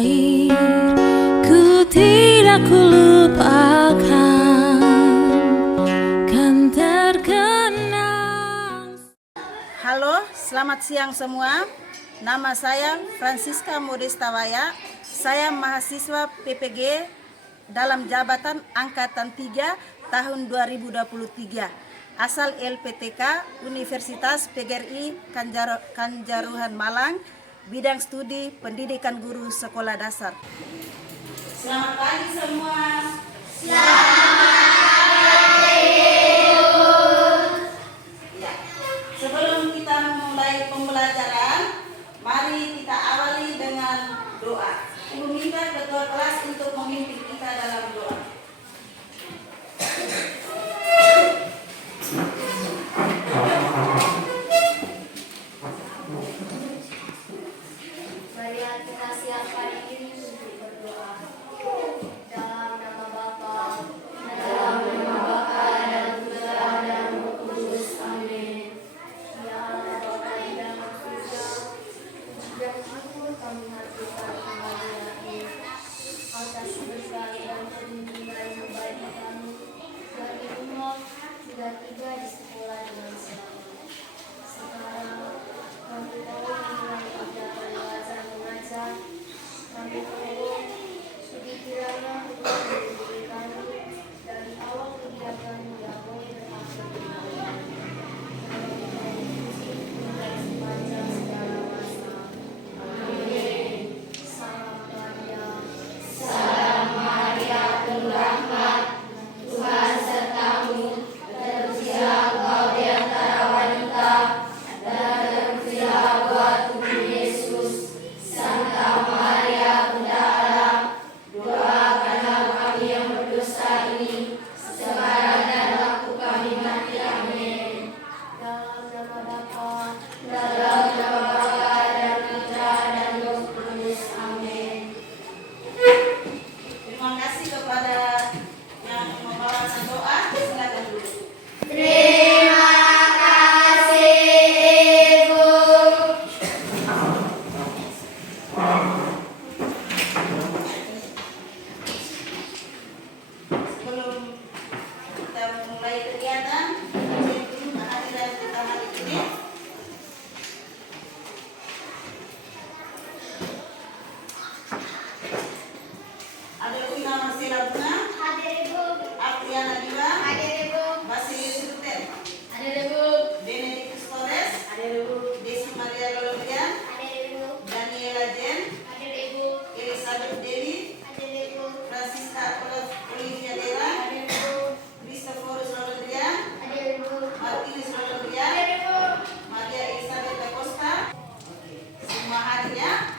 air, ku tidak kulupakan, kan terkenang. Halo, selamat siang semua. Nama saya Francisca Modestawaya. Saya mahasiswa PPG dalam jabatan Angkatan 3 tahun 2023. Asal LPTK Universitas PGRI Kanjaruhan Malang, bidang studi pendidikan guru sekolah dasar. Selamat pagi semua. Ya. Sebelum kita memulai pembelajaran, mari kita awali dengan doa. Ibu minta ketua kelas untuk memimpin kita dalam doa. Marilah kita siapkan diri untuk berdoa. Dalam nama Bapa, dalam nama Bapa dan Putra dan Roh Kudus. Amin. Ya Allah Bapa di dalam surga, yang aku kami haturkan kembali lagi atas berkat dan perlindungan pribadi kami dari rumah sudah tiba di sekolah dengan selamat. Sekarang kami mau memulai kegiatan belajar mengajar. Kami mohon sekiranya Tuhan melindungi kami dari awal kegiatan yang boleh berakhir dengan baik. Kami berpuji hingga sepanjang segala masa. Amin. Salam Maria. Salam Maria, penuh rahmat, Tuhan sertamu. Terpujilah engkau di antara wanita, dan terpujilah buah tubuh Yesus. Santa Maria, Bunda Allah, doakanlah kami yang berdosa ini, sekarang dan waktu kami mati. Amin. Dalam nama Bapa, dalam nama Bapa dan Putra dan Roh Kudus. Amin. Terima kasih kepada yang membawakan doa. Silakan dulu. Terima kasih Ibu. Sebelum kita memulai kegiatan, sebelum kehadiran kita hari ini, ada Wina Marcela Bunga, Hadir Ibu. Apriana Diva, Hadir Ibu. Basilius Rutet, Hadir Ibu. Benedictus Torres, Hadir Ibu. Desi Maria Lolovian, Hadir Ibu. Daniela Jen, Hadir Ibu. Elizabeth Dewi, Hadir Ibu. Francisca Olivia Dera, Hadir Ibu. Christophorus Lolodrian, Hadir Ibu. Martinus Lolodrian, Hadir Ibu. Maria Elizabeth Da Costa. Semua hadir ya.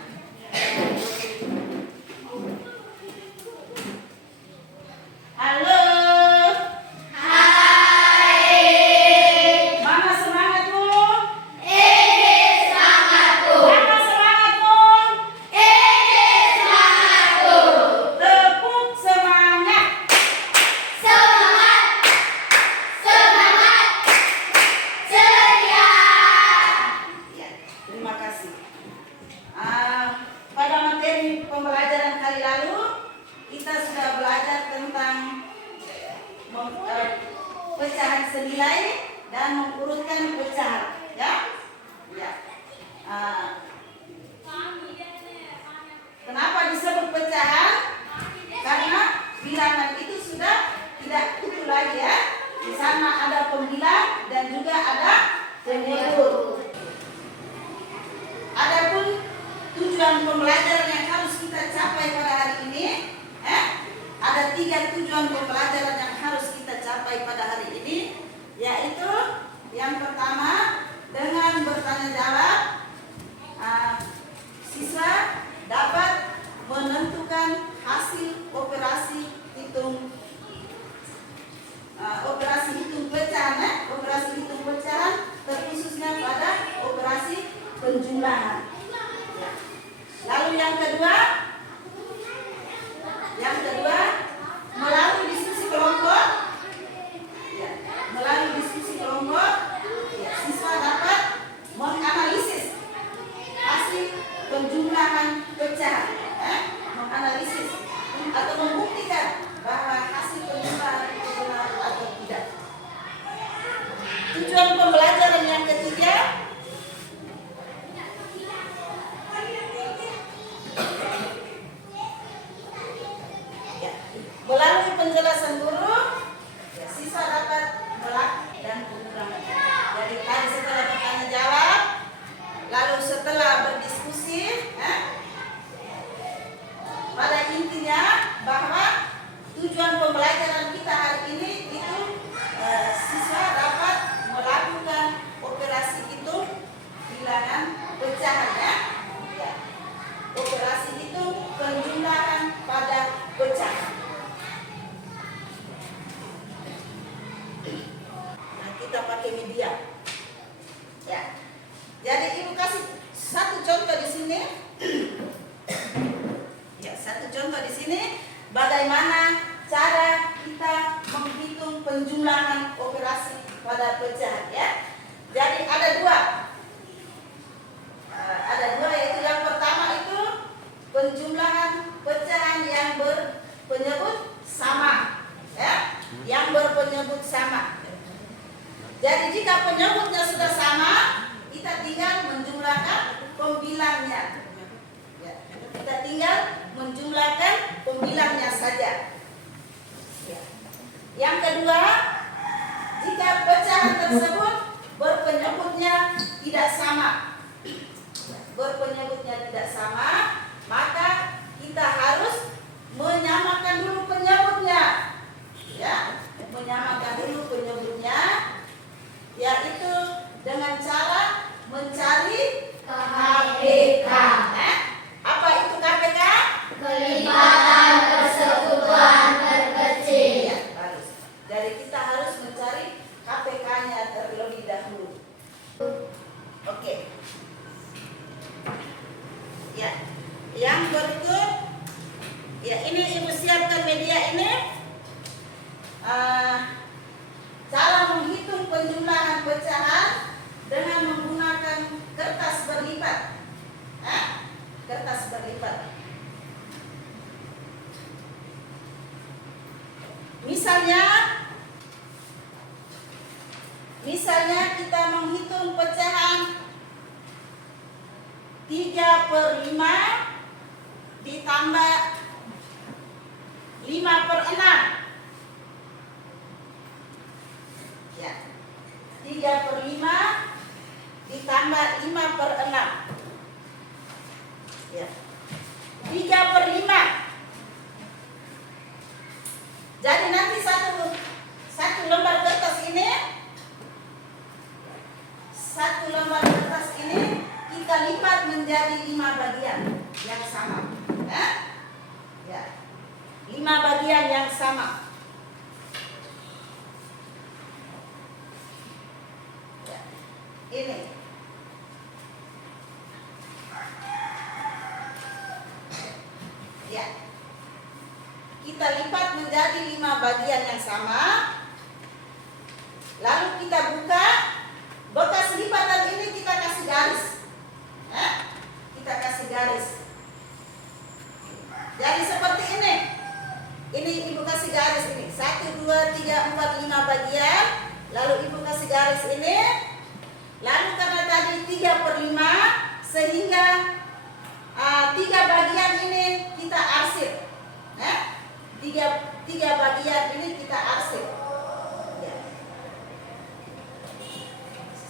Halo. Mana semangatmu? Mana semangatmu? Tepuk semangat. Ya, terima kasih. Pada materi pembelajaran kali lalu kita sudah belajar tentang pecahan senilai dan mengurutkan pecahan, ya. Ya. Kenapa disebut pecahan? Karena bilangan itu sudah tidak utuh lagi ya. Di sana ada pembilang dan juga ada penyebut. Adapun tujuan pembelajaran yang harus kita capai pada hari ini, ada 3 tujuan pembelajaran yang harus kita capai pada hari ini, yaitu yang pertama dengan bertanya jawab, siswa dapat menentukan hasil operasi hitung pecahan, terkhususnya pada operasi penjumlahan. Lalu yang kedua melalui diskusi kelompok, siswa dapat menganalisis penjelasan guru, ya, siswa dapat melakukan dan pengulangan. Jadi tadi setelah bertanya jawab, lalu setelah berdiskusi, pada intinya bahwa tujuan pembelajaran kita hari ini itu siswa dapat melakukan operasi hitung bilangan pecahan, ya. Ya. Operasi hitung penjumlahan pada pecahan. Nah, kita pakai media. Ya. Jadi Ibu kasih satu contoh di sini. Ya, satu contoh di sini bagaimana cara kita menghitung penjumlahan operasi pada pecahan, ya. Jadi ada dua. Yaitu yang pertama itu penjumlahan pecahan yang berpenyebut sama, ya. Yang berpenyebut sama. Jadi jika penyebutnya sudah sama, kita tinggal menjumlahkan pembilangnya. Ya, kita tinggal menjumlahkan pembilangnya saja. Ya. Yang kedua, jika pecahan tersebut berpenyebutnya tidak sama, maka kita harus menyamakan dulu penyebutnya, ya, yaitu dengan cara mencari KPK. Apa itu KPK? Kelipatan persekutuan terkecil. Ya, bagus. Jadi kita harus mencari KPK-nya terlebih dahulu. Oke. Ya, yang berikut, ya ini Ibu siapkan media ini. Cara menghitung penjumlahan pecahan dengan menggunakan kertas berlipat. Kertas berlipat. Misalnya kita menghitung pecahan 3/5 ditambah 5/6. Ya. 3/5 ditambah 5/6. Ya. 3/5. Jadi nanti satu lembar kertas ini, kita lipat menjadi 5 bagian yang sama. Ya. 5 bagian yang sama. Ya. Ini. Ya. Kita lipat menjadi 5 bagian yang sama. Lalu kita buka. Bekas lipatan ini kita kasih garis. Kita kasih garis. Jadi seperti ini. Ini Ibu kasih garis ini. 1, 2, 3, 4, 5 bagian. Lalu Ibu kasih garis ini. Lalu karena tadi 3/5, sehingga 3 bagian ini kita arsip. Tiga bagian ini kita arsip. Ya.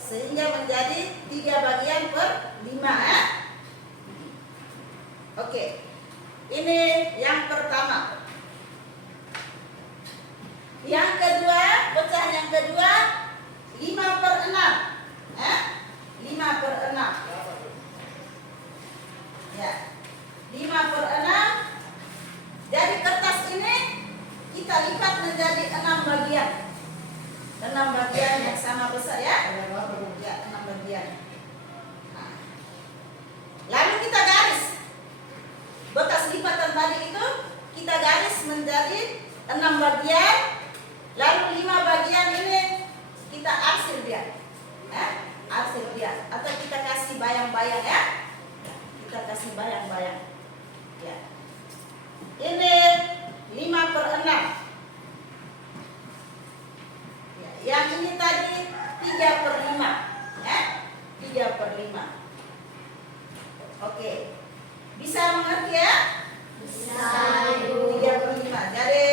Sehingga menjadi 3 bagian per 5. Oke. Ini yang pertama. Yang kedua, pecahan yang kedua 5/6. 5/6. Ya. 5/6. Jadi kertas ini kita lipat menjadi 6 bagian. 6 bagian yang sama besar, ya. Ya, 6 bagian. Nah. Lalu kita garis. Bekas lipatan tadi itu kita garis menjadi 6 bagian. Lalu 5 bagian ini kita arsir dia. Arsir dia. Atau kita kasih bayang-bayang, ya. Kita kasih bayang-bayang. Ya. Ini 5/6. Ya, yang ini tadi 3/5. 3/5. Oke. Bisa mengerti, ya? Bisa, Ibu. 3/5. Jadi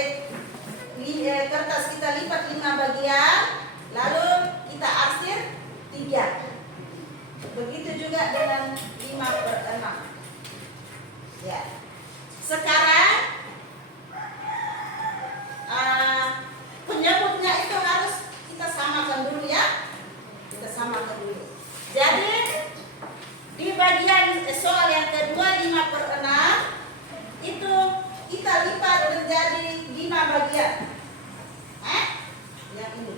bagian, lalu kita arsir 3. Begitu juga dengan 5/6. Ya. Sekarang penyebutnya itu harus kita samakan dulu ya. Kita samakan dulu. Jadi di bagian soal yang kedua 5/6 itu kita lipat menjadi 5 bagian. Yang ini.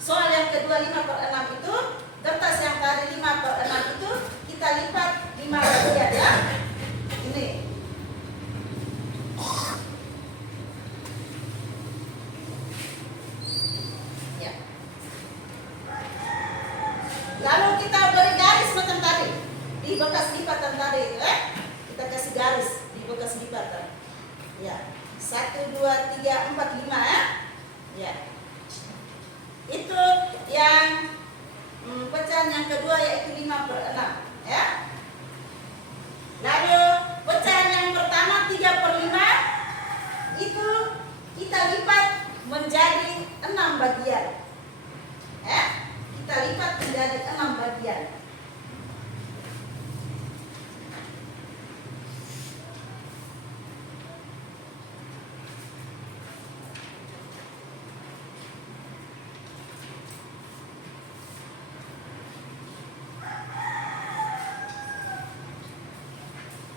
Soal yang kedua 5/6 itu kertas yang tadi 5/6 itu kita lipat 5 bagian ya. Ini. Ya. Lalu kita beri garis macam tadi di bekas lipatan tadi ya. Kita kasih garis di bekas lipatan. Ya. 1 2 3 4 5 ya. Ya. Itu yang pecahan yang kedua yaitu 5/6 ya. Lalu pecahan yang pertama 3/5 itu kita lipat menjadi 6 bagian. Ya, kita lipat menjadi 6 bagian.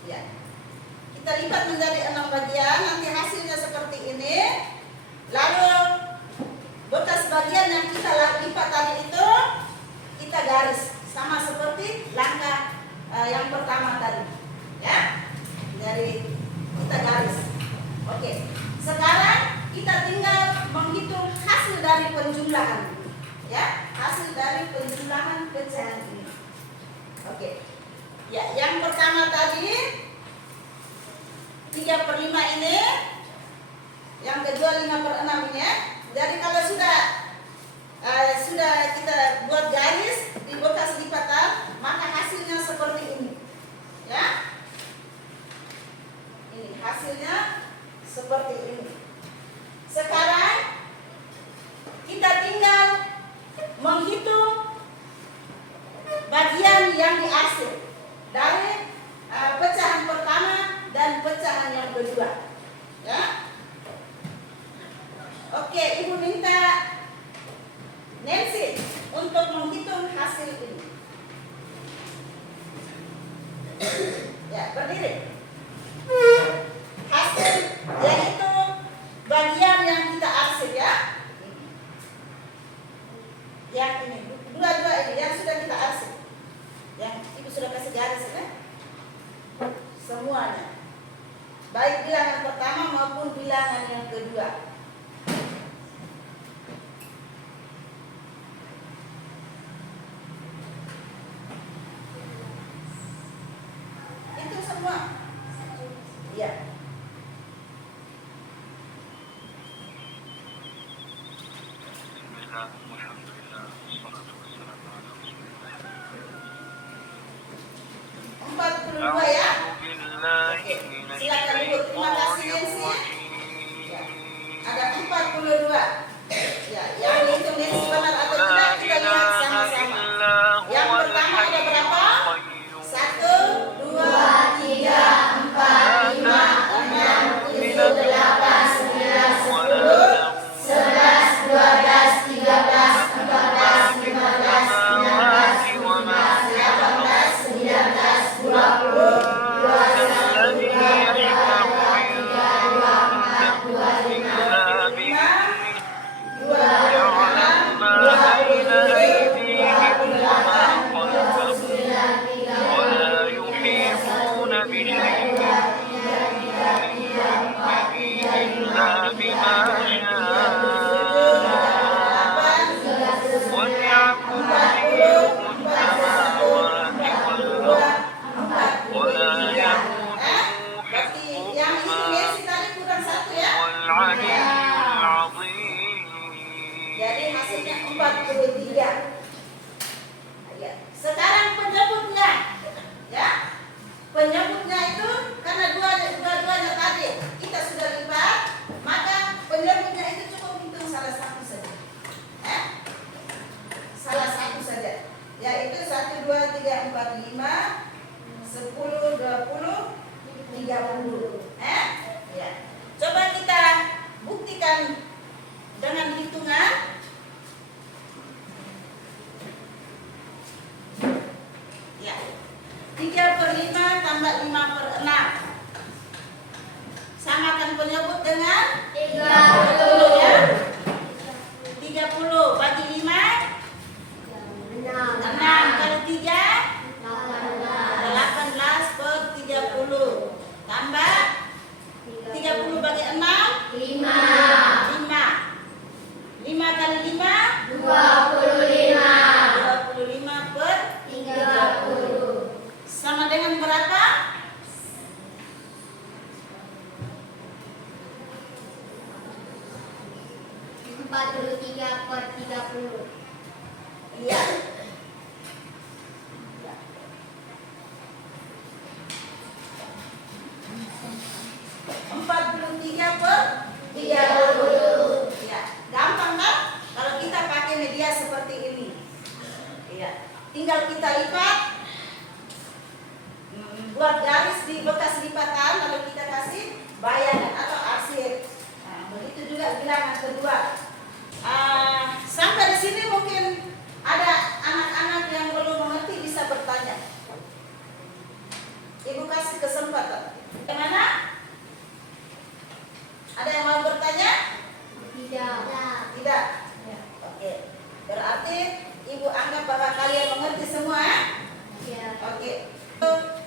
Ya. Kita lipat menjadi 6 bagian, nanti hasilnya seperti ini. Lalu bekas bagian yang kita lipat tadi itu kita garis sama seperti langkah yang pertama tadi. Ya. Jadi kita garis. Oke. Sekarang kita tinggal menghitung hasil dari penjumlahan. Ya, hasil dari penjumlahan pecahan ini. Oke. Ya, yang pertama tadi 3/5 ini, yang kedua 5/6 ini ya. Jadi kalau sudah kita buat garis di bekas lipatan, maka hasilnya seperti ini. Ya. Ini hasilnya seperti ini. Sekarang kita tinggal menghitung bagian yang diarsir dari pecahan pertama dan pecahan yang kedua. Ya. Oke, Ibu minta Nancy untuk menghitung hasil ini. Ya, berdiri. Hasil yaitu bagian yang kita arsir ya. Yang ini, dua-dua ini yang sudah kita arsir. Yang Ibu sudah kasih garis ya. Semuanya. Baik bilangan pertama maupun bilangan yang kedua. Itu semua. Iya. Dua ya. Oke. Silakan Ibu. Terima kasih Nancy. Ya. Ada 42. Ya, yang dihitung Nancy benar atau tidak kita lihat sama-sama. Yang pertama ada berapa? 1, 2, 3, 4, 5, 6, 7, 8, 9, 10, 11, 12, 13, 14, 15, 16, 17, 18, 19, 20, 43. Ya. Sekarang penyebutnya, ya. Penyebutnya itu karena dua-duanya tadi kita sudah lipat, maka 30. Ya. Coba kita buktikan dengan hitungan. Ya. 3/5 tambah 5/6. Samakan penyebut dengan 30 ya. 30 bagi 5 6 kali 3 18/30 tambah 30 bagi 6 5 kali 5 25/30 sama dengan berapa? 43/30. Iya. 43/30. Ya, gampang kan? Kalau kita pakai media seperti ini. Iya. Tinggal kita lipat. Buat garis di bekas lipatan lalu kita kasih bayangan atau arsir. Nah, begitu juga bilangan kedua. Sampai di sini mungkin ada anak-anak yang belum mengerti bisa bertanya. Ibu kasih kesempatan. Bagaimana? Ada yang mau bertanya? Tidak. Tidak. Oke. Berarti Ibu anggap bahwa kalian mengerti semua? Ya. Oke.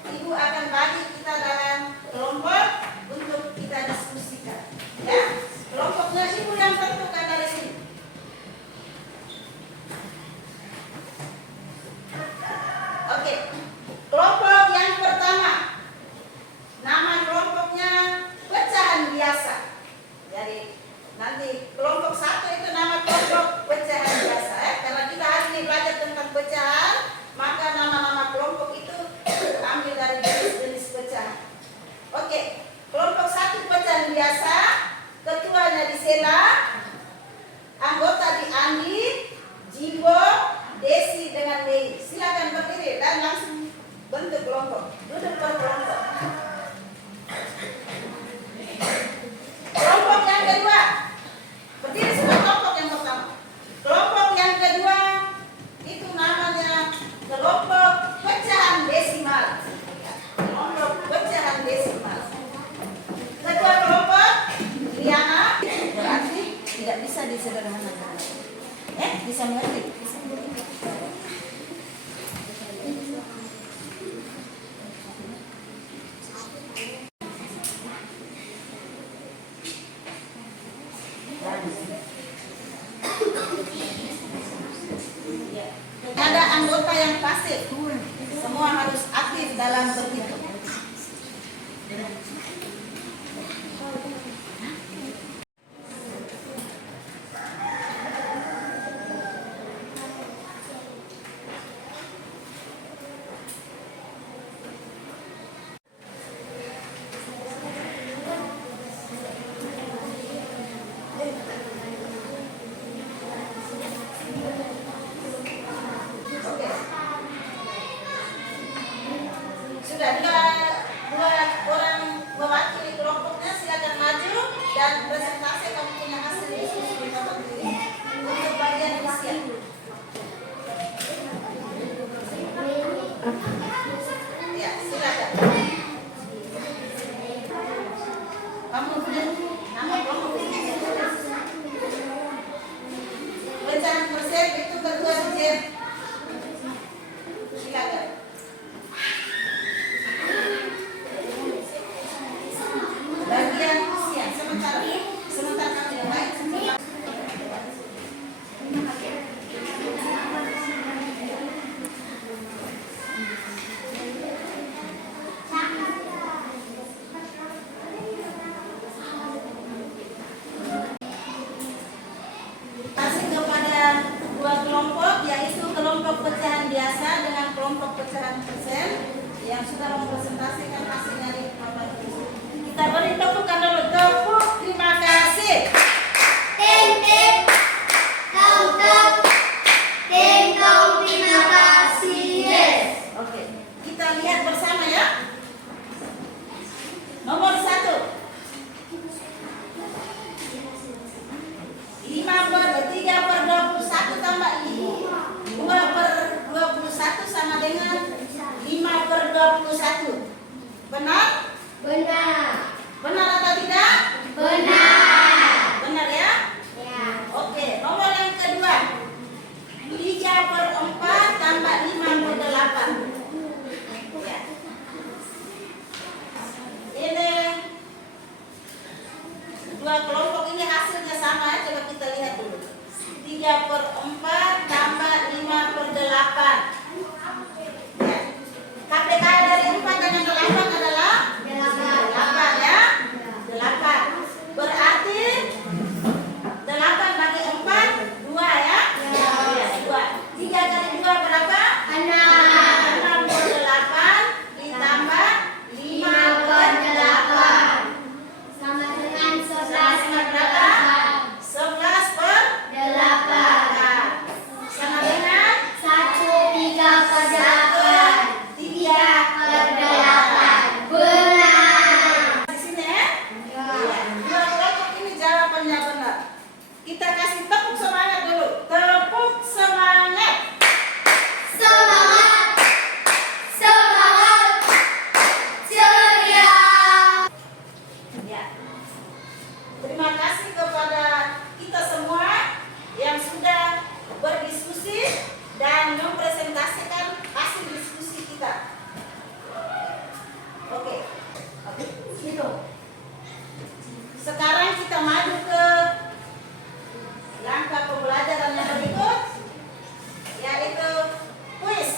Ibu akan bagi kita dalam kelompok untuk kita diskusikan. Ya. Kelompoknya Ibu yang tentukan dari sini. Oke. Kelompok yang pertama. Nama kelompoknya pecahan biasa. Jadi nanti kelompok 1 itu nama kelompok pecahan biasa ya. Karena kita hari ini belajar tentang pecahan, maka nama-nama kelompok itu ambil dari jenis-jenis pecahan. Oke, kelompok 1 pecahan biasa, ketuanya di Sela, anggota di Andi, Jimbo, Desi dengan Mei. Silakan berdiri dan langsung bentuk kelompok. Duduk berkelompok. Kelompok yang kedua, berdiri semua. Kelompok yang pertama. Kelompok yang kedua itu namanya kelompok pecahan desimal. Kelompok pecahan desimal. Ketua kelompok Riana, berarti tidak bisa disederhanakan. Bisa mengerti? Ada anggota yang pasif, semua harus aktif dalam berhitung. Sudah dua orang mewakili kelompoknya, silakan maju dan presentasi kamu punya hasil diskusi di tempat ini untuk bagian usia. Ya, silakan. Kamu punya nama kelompok ini. Pecahan persen itu ketua Jen. Silakan. Bagian usia sementara kamu yang lain sementara. Kasih kepada dua kelompok, yaitu kelompok pecahan biasa dengan kelompok pecahan persen yang sudah mempresentasikan hasilnya di papan. Kita beri tepukan dulu. Tepuk, terima kasih. Terima kasih. Yes. Oke, kita lihat bersama ya. Benar. Benar atau tidak? Benar. Benar ya? Ya. Oke, nomor yang kedua. 3/4 tambah 5/8. Ya. Ini dua kelompok ini hasilnya sama ya. Coba kita lihat dulu. 3/4 tambah 5/8. Ya. KPK dari 4 dengan 8 adalah 8 ya. 8. Berarti 8 bagi 4 2 ya? Iya, 2. 3 kali 2 berapa? 6/8 ditambah 5/8. Sama dengan 11 berapa? 11/8. Sama dengan 1/3/8. 3/8. Benar. Di sini ya? Iya. Dua kelompok ini jawabannya benar. Kita kasih tepuk semangat dulu. Tepuk semangat. Semangat. Semangat. Ceria. Ya. Terima kasih kepada kita semua yang sudah berdiskusi dan mempresentasikan hasil diskusi kita. Oke. Gitu. Sekarang kita maju ke langkah pembelajaran yang berikut, yaitu kuis.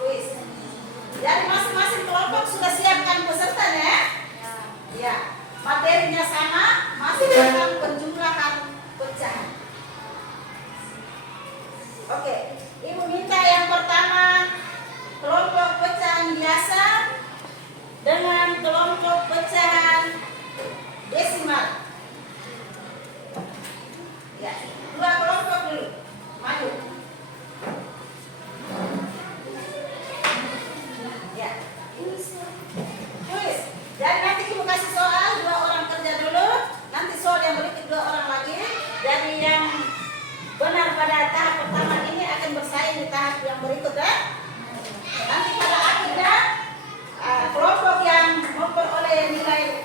Kuis. Jadi masing-masing kelompok sudah siapkan pesertanya. Ya, materinya sama, masih tentang penjumlahan pecahan. Oke, Ibu minta yang pertama kelompok pecahan biasa dengan kelompok pecahan desimal. Ya, dua kelompok dulu, maju. Ya. Kuis. Jadi nanti Ibu kasih soal, 2 orang kerja dulu. Nanti soal yang berikut 2 orang lagi. Jadi yang benar pada tahap pertama ini akan bersaing di tahap yang berikut ya. Nanti pada akhirnya kelompok yang memperoleh nilai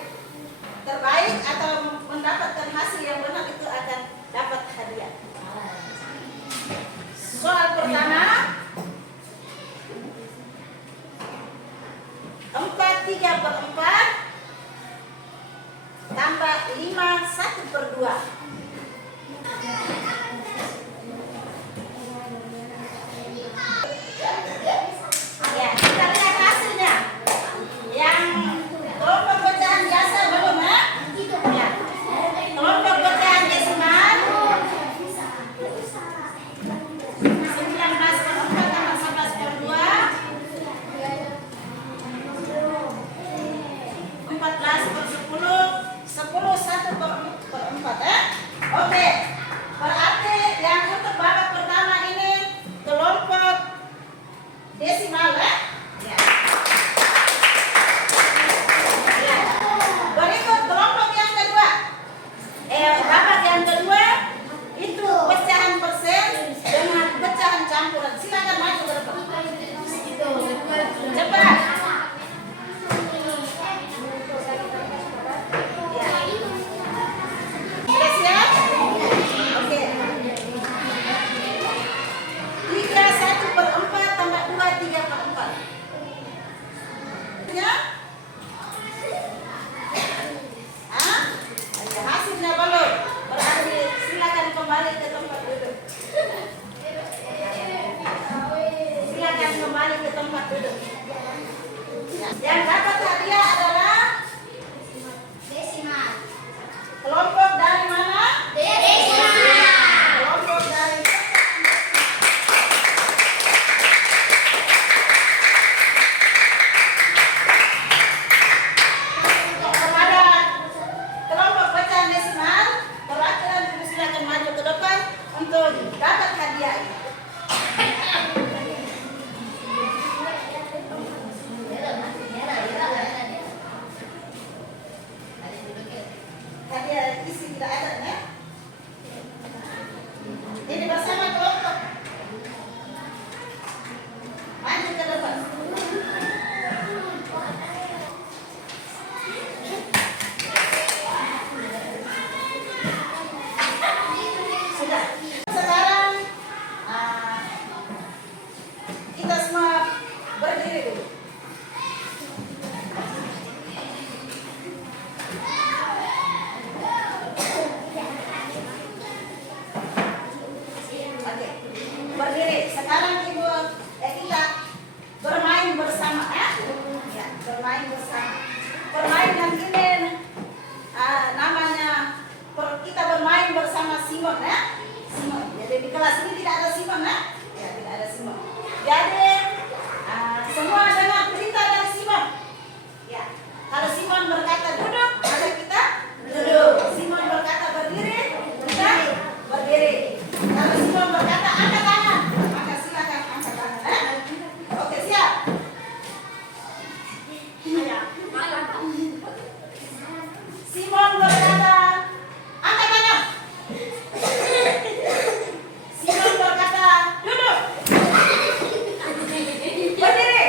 terbaik atau mendapatkan hasil yang benar itu akan dapat hadiah. Soal pertama, 4/3/4 tambah 5 1/2. Ya, kita lihat hasilnya. Yang kelompok pecahan biasa belum ya? Ya. Kelompok pecahan desimal 19/4 tambah 11/2. 14/10, 10 1/4 ya. Oke. Berarti yang untuk babak pertama ini kelompok desimal ya. Ya. Ya. Berikut kelompok yang kedua. Babak yang kedua itu pecahan persen dengan pecahan campuran. Silakan maju ke depan. Cepat. Ya. Oke, siap? bermain bersama. Permainan ini namanya kita bermain bersama Simon ya. Simon. Jadi di kelas ini tidak ada Simon ya. Ya, tidak ada Simon. Jadi semua dengar cerita dari Simon. Ya. Kalau Simon berkata duduk, maka kita duduk. Simon berkata berdiri, kita berdiri. Kalau Simon berkata angkat tangan, maka silakan angkat tangan. Oke, siap. Simon berkata angkat tangan. Simon berkata duduk. Berdiri.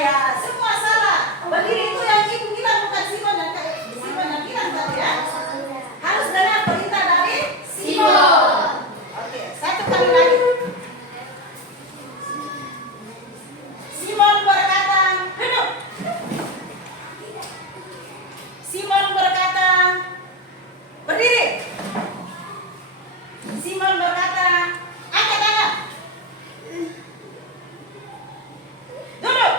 Ya, semua salah. Berdiri itu yang ibu bilang, bukan Simon yang bilang tadi ya. Harus dengar perintah dari Simon. Oke, satu kali lagi. Simon berkata duduk. Simon berkata berdiri. Simon berkata angkat tangan. Duduk.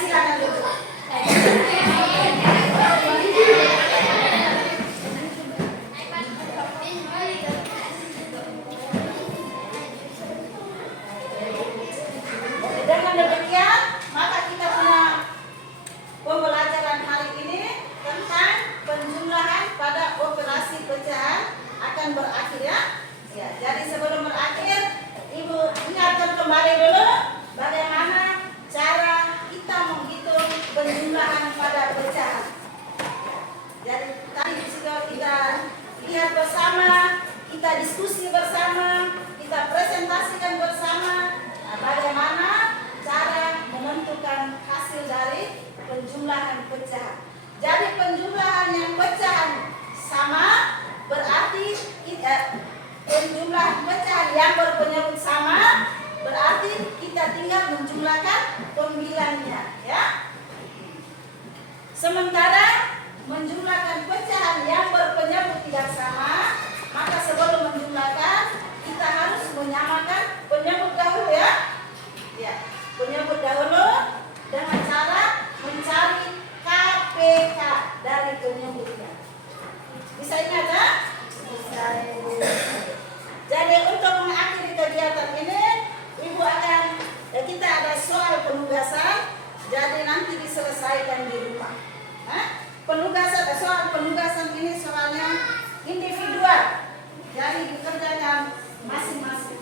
Silakan duduk. Dengan demikian, maka kita punya pembelajaran hari ini tentang penjumlahan pada operasi pecahan akan berakhir ya. Ya, jadi sebelum berakhir, Ibu ingatkan kembali dulu bagaimana cara kita menghitung penjumlahan pada pecahan. Jadi tadi sudah kita lihat bersama, kita diskusi bersama, kita presentasikan bersama bagaimana cara menentukan hasil dari penjumlahan pecahan. Jadi penjumlahan yang pecahan sama berarti penjumlahan pecahan yang berpenyebut sama berarti kita tinggal menjumlahkan pembilangnya ya. Sementara menjumlahkan pecahan yang berpenyebut tidak sama, maka sebelum menjumlahkan kita harus menyamakan penyebut dahulu ya. Ya, penyebut dahulu dengan cara mencari KPK dari penyebutnya. Bisa ingat ya? Bisa. Jadi untuk mengakhiri kegiatan ini, Ibu kita ada soal penugasan. Jadi nanti diselesaikan di rumah. Soal penugasan ini soalnya individual. Jadi dikerjakan masing-masing.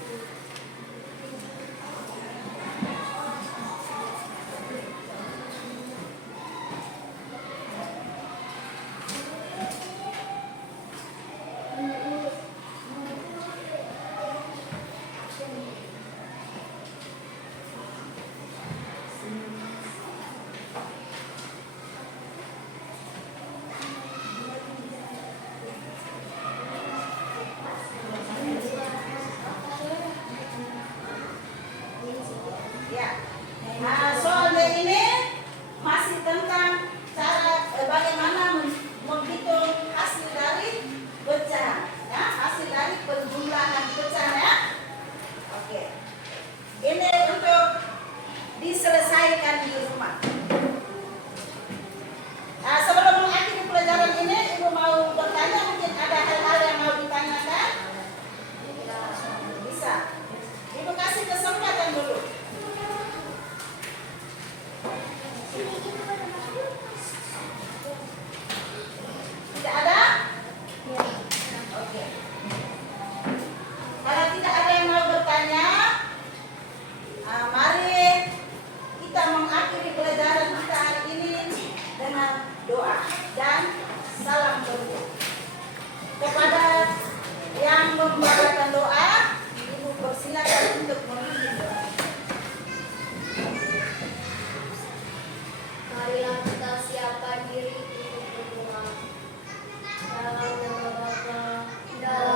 Ya. Soalnya ini masih tentang cara bagaimana menghitung hasil dari pecahan, ya, hasil dari penjumlahan pecahan ya. Oke. Ini untuk diselesaikan di rumah. Sebelum mengakhiri pelajaran ini, Ibu mau bertanya, mungkin ada hal-hal yang mau ditanyakan? Bisa. Ibu kasih kesempatan dulu. Tidak ada? Oke. Kalau tidak ada yang mau bertanya, mari kita mengakhiri pelajaran kita hari ini dengan doa dan salam berdoa. Kepada yang membacakan doa, Ibu persilakan untuk memimpin doa. Marilah kita siapkan diri untuk berdoa. Dalam nama Bapa, dalam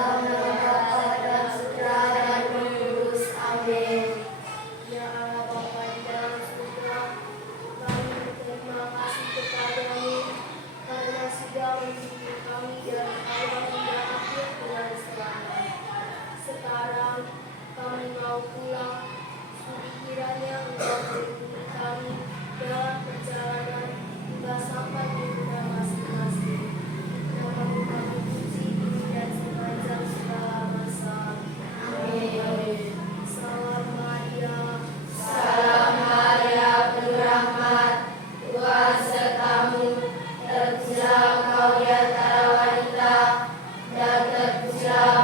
Putra